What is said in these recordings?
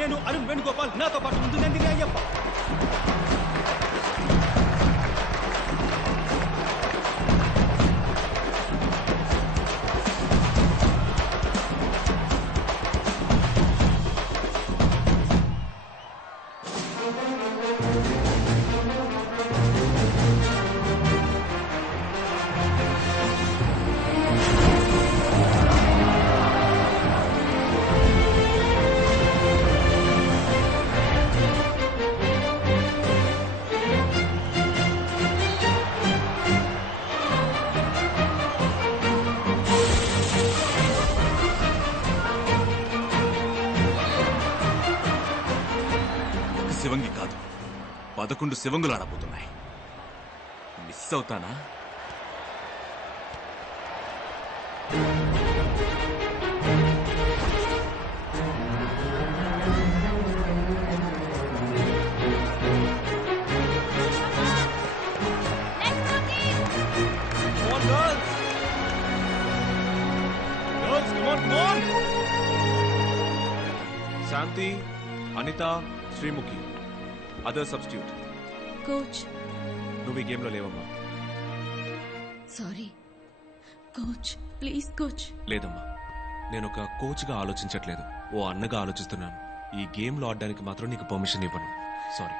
నేను అరుణ్ వేణుగోపాల్, నాతో పాటు ముందు నందిని అయ్యప్ప. శివంగి కాదు, 11 శివంగులు ఆడబోతున్నాయి. మిస్ అవుతానా? Shanti, Anitha, Sreemukhi, other substitute. Coach, నువ్వు ఈ గేమ్లో లేవమ్మా. Sorry coach, please coach. లేదమ్మా, నేను ఒక కోచ్గా ఆలోచించట్లేదు, ఓ అన్నగా ఆలోచిస్తున్నాను. ఈ గేమ్లో ఆడడానికి మాత్రం నీకు పర్మిషన్ ఇవ్వను. సారీ.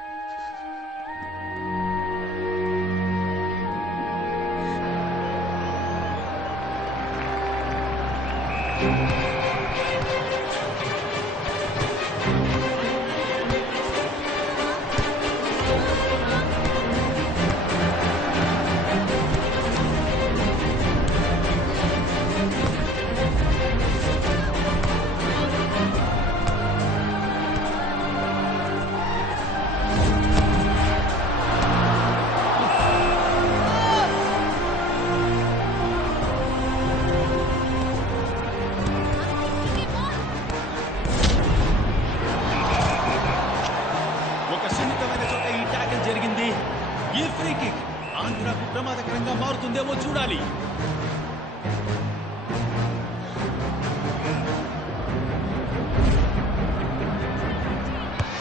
ఈ ఫ్రీ కిక్ ఆంధ్రాకు ప్రమాదకరంగా మారుతుందేమో చూడాలి.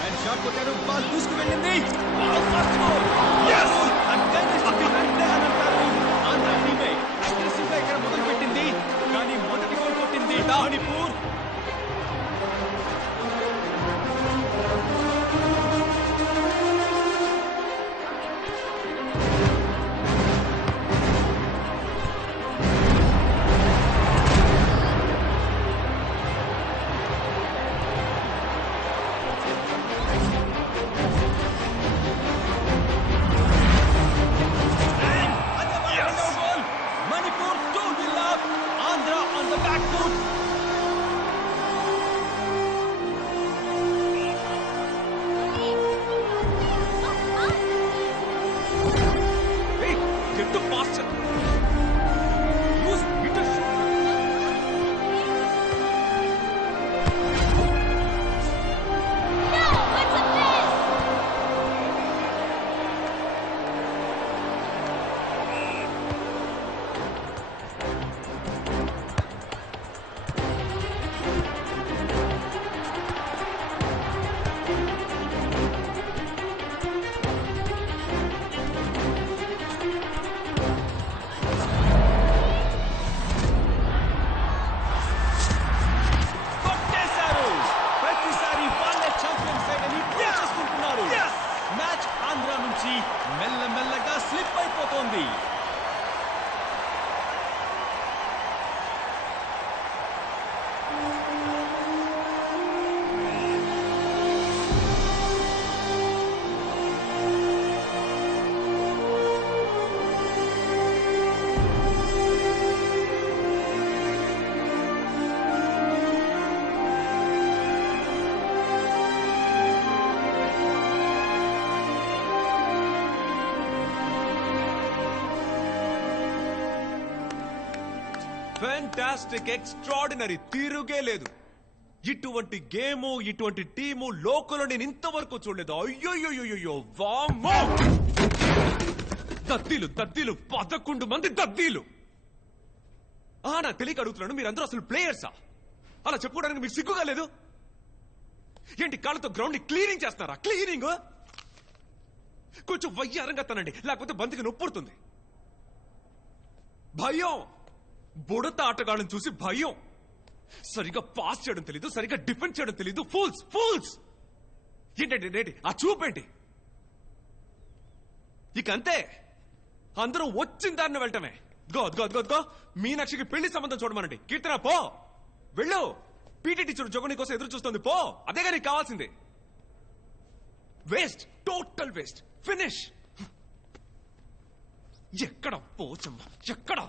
అండ్ షాట్ కొట్టారు, బాల్ దూసుకు వెళ్ళింది. ఆంధ్ర టీమే అగ్రెసివ్ గా ఇక్కడ మొదలు పెట్టింది, కానీ మొదటి గోల్ కొట్టింది మణిపూర్. మెల్లమెల్లగా స్లిప్ అయిపోతోంది. ఫ్యాంటాస్టిక్, ఎక్స్ట్రాడినరీ, తిరుగే లేదు. ఇటువంటి గేము, ఇటువంటి టీము లోకల్లో నేను ఇంతవరకు చూడలేదు. అయ్యోయ్యోయ్యో, వామ్మో! దద్దీలు 11 మంది దద్దీలు. నాకు తెలియక అడుగుతున్నాను, మీరందరూ అసలు ప్లేయర్సా? అలా చెప్పుకోవడానికి మీకు సిగ్గుగా లేదు? ఏంటి కాళ్ళతో గ్రౌండ్ ని క్లీనింగ్ చేస్తారా? క్లీనింగ్ కొంచెం వయ్యారంగా తనండి, లేకపోతే బంతికి నొప్పుడుతుంది. భయం, బుడత ఆటగాళ్ళని చూసి భయం. సరిగా పాస్ చేయడం తెలీదు, సరిగా డిఫెండ్ చేయడం తెలీదు. Fools fools. ఏంటండి ఆ చూపేంటి? ఇక అంతే, అందరూ వచ్చిన దారిని వెళ్ళటమే. గో గో గో గో మీనాక్షికి పెళ్లి సంబంధం చూడమనండి. కీర్తన పో, వెళ్ళు. పీటీ టీచర్ జగని కోసం ఎదురు చూస్తుంది, పో. అదేగా నీకు కావాల్సింది. Waste, total waste. ఫినిష్. ఎక్కడ పోచమ్మా, ఎక్కడ?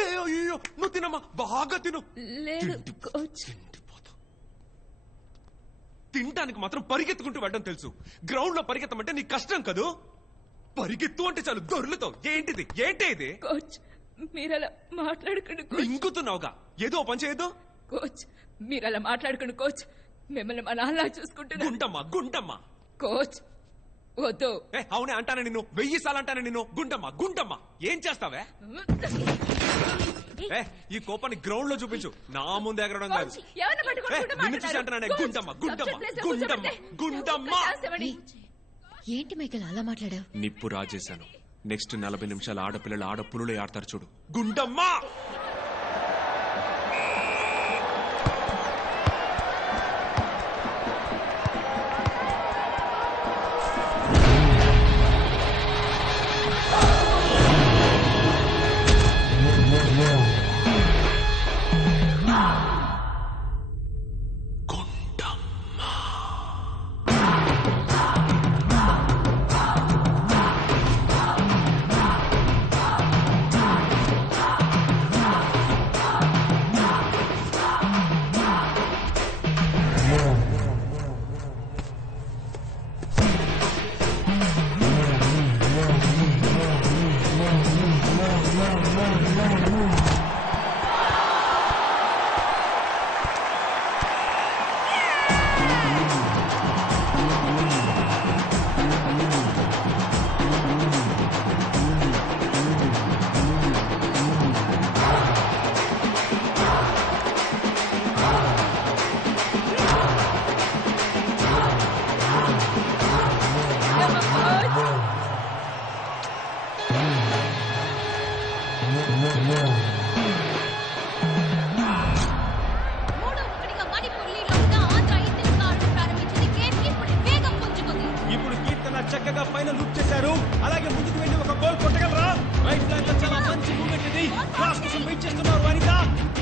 అయ్యో, నువ్వు తినమ్మా, బాగా తిను. లేదు కోచ్. తినడానికి మాత్రం పరిగెత్తుకుంటూ వెళ్ళడం తెలుసు. గ్రౌండ్ లో పరిగెత్తమంటే నీకు కష్టం కదూ. పరిగెత్తు అంటే చాలు దొర్లుతావు. ఏంటిది, ఏంటి ఇది? కోచ్ మీరు అలా మాట్లాడకండి కోచ్. ఇంగుతున్నావుగా, ఏదో పని చేయదు. కోచ్ మీరు అలా మాట్లాడకండి కోచ్. మిమ్మల్ని మా నాన్న చూసుకుంటున్నా. గుండమ్మా గుండమ్మా. కోచ్ వద్దు. అవునే అంటానే నిన్ను, 1000 సార్లు అంటానే నిన్ను. గుండమ్మా గుండమ్మా. ఏం చేస్తావే? ఈ కోపాన్ని గ్రౌండ్ లో చూపించు, నా ముందు ఎగరడం కాదు. నిన్ను చూసి అంటున్నానే. గుండమ్మా గుండమ్మా గుండమ్మా గుండమ్మా. ఏంటి మైకల్ అలా మాట్లాడావు? నిప్పు రాజేశాను. నెక్స్ట్ 40 నిమిషాలు ఆడపిల్లలు ఆడపులులే ఆడతారు చూడు. గుండమ్మా. చక్కగా ఫైనల్ లుక్ చేశారు. అలాగే ముందుకు వెళ్ళి ఒక గోల్ కొట్టగలరా? రైట్ లైన్ లో చాలా మంచి మూమెంట్ ఇది. క్రాస్ కోసం వెయిట్ చేస్తున్నారు వనిత.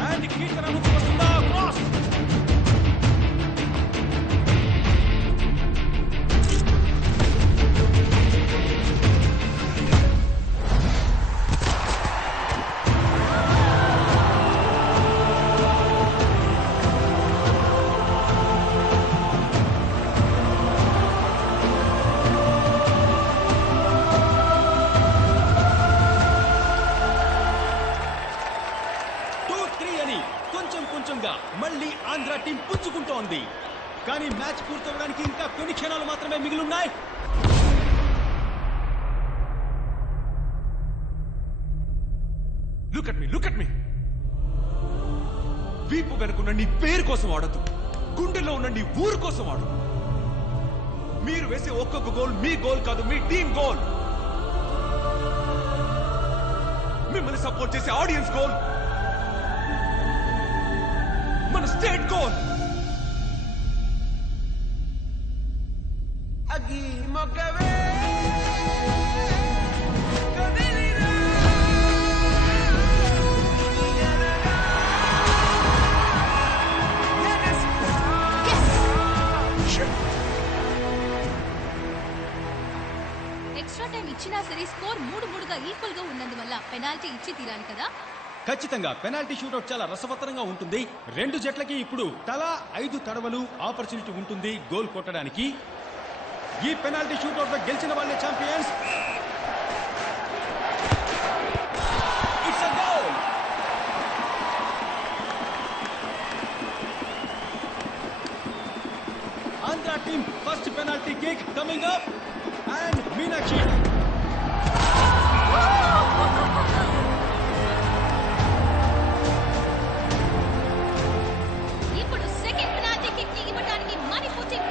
అండ్ కీర్తన ముందుకు వస్తుందా? క్రాస్. మళ్ళీ ఆంధ్ర టీం పుంజుకుంటోంది. కానీ మ్యాచ్ పూర్తవడానికి ఇంకా కొన్ని క్షణాలు మాత్రమే మిగిలిన్నాయి. లుక్ అట్ మీ. వీపు వెనుకున్న నీ పేరు కోసం ఆడద్దు, గుండెల్లో ఉన్న నీ ఊరు కోసం ఆడు. మీరు వేసే ఒక్కొక్క గోల్ మీ గోల్ కాదు, మీ టీం గోల్. మిమ్మల్ని సపోర్ట్ చేసే ఆడియన్స్ గోల్, మన స్టేట్ గోల్. ఎక్స్ట్రా టైం ఇచ్చినా సరే స్కోర్ 3-3గా ఈక్వల్ గా ఉన్నందువల్ల పెనాల్టీ ఇచ్చి తీరాలి కదా. ఖచ్చితంగా పెనాల్టీ షూటౌట్ చాలా రసవత్తరంగా ఉంటుంది. రెండు జట్లకి ఇప్పుడు తలా 5 తడవలు ఆపర్చునిటీ ఉంటుంది గోల్ కొట్టడానికి. ఈ పెనాల్టీ షూటౌట్ లో గెలిచిన వాళ్ళే champions. It's a goal. Andhra team first penalty kick coming up and Meenakshi. ఇప్పుడు సెకండ్ పెనాల్టీ కిక్ ని ఇవ్వడానికి మణిపూర్ టీం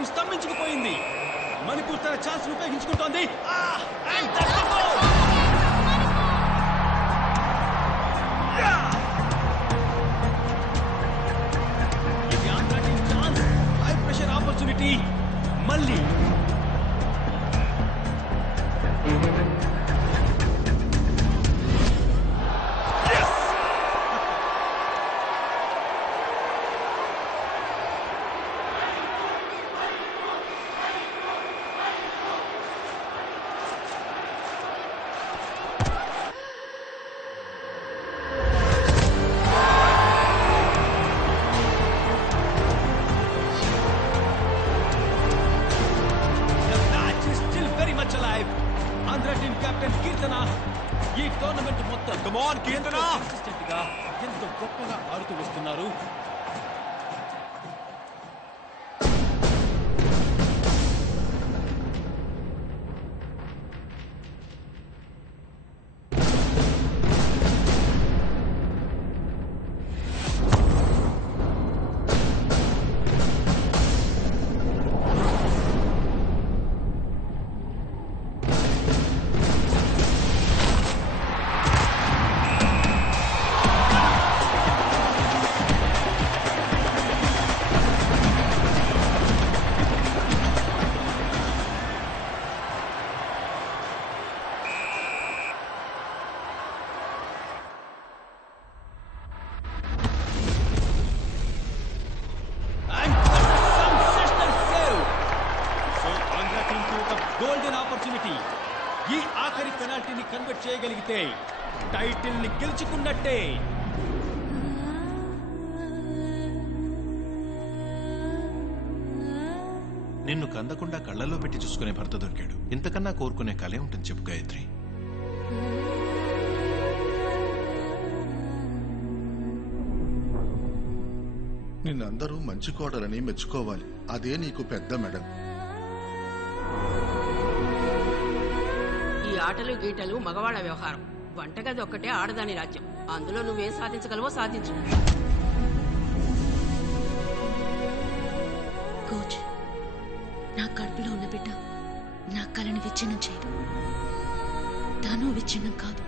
గేమ్ స్తంభించుకుపోయింది. మణిపూర్ తన ఛాన్స్ ఉపయోగించుకుంటోంది. And that's the goal! ఇది Andhra team chance. High pressure opportunity. మళ్ళీ ఆంధ్ర టీమ్ కెప్టెన్ కీర్తన ఈ టోర్నమెంట్ మొత్తం Come on, కీర్తన! కన్సిస్టెంట్ గా ఎంతో గొప్పగా ఆడుతూ వస్తున్నారు. Golden opportunity. ఈ ఆఖరి పెనాల్టీని కన్వర్ట్ చేయగలిగితే టైటిల్ ని గెలుచుకున్నట్టే. నిన్ను కందకుండా కళ్ళల్లో పెట్టి చూసుకునే భర్త దొరికాడు. ఇంతకన్నా కోరుకునే కలే ఉంటుంది చెప్పు గాయత్రి. నిన్నందరూ మంచి కోడలని మెచ్చుకోవాలి. అదే నీకు పెద్ద మెడల్. ఈ ఆటలు గీటలు మగవాళ్ళ వ్యవహారం. వంటగది ఒక్కటే ఆడదాని రాజ్యం. అందులో నువ్వేం సాధించగలవో సాధించు. కోచ్, నా కడుపులో ఉన్న బిడ్డ నా కళని విచ్ఛిన్నం చేయదు. తాను విచ్ఛిన్నం కాదు.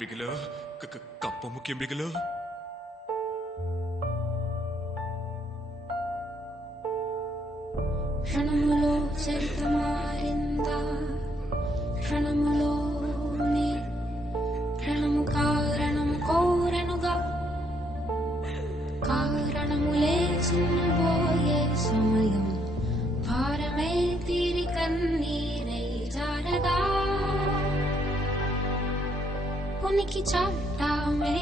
బిగిలో కప్ప ముఖ్యం బిగిలో. క్షణములో చరిత మారిందా, క్షణములో నీ క్షణము కారణము కోరనుగా, కారణములే చిన్నబోయే సమయం భారమే తీరి కన్నీరై జారగా, ఉనికి చాటామే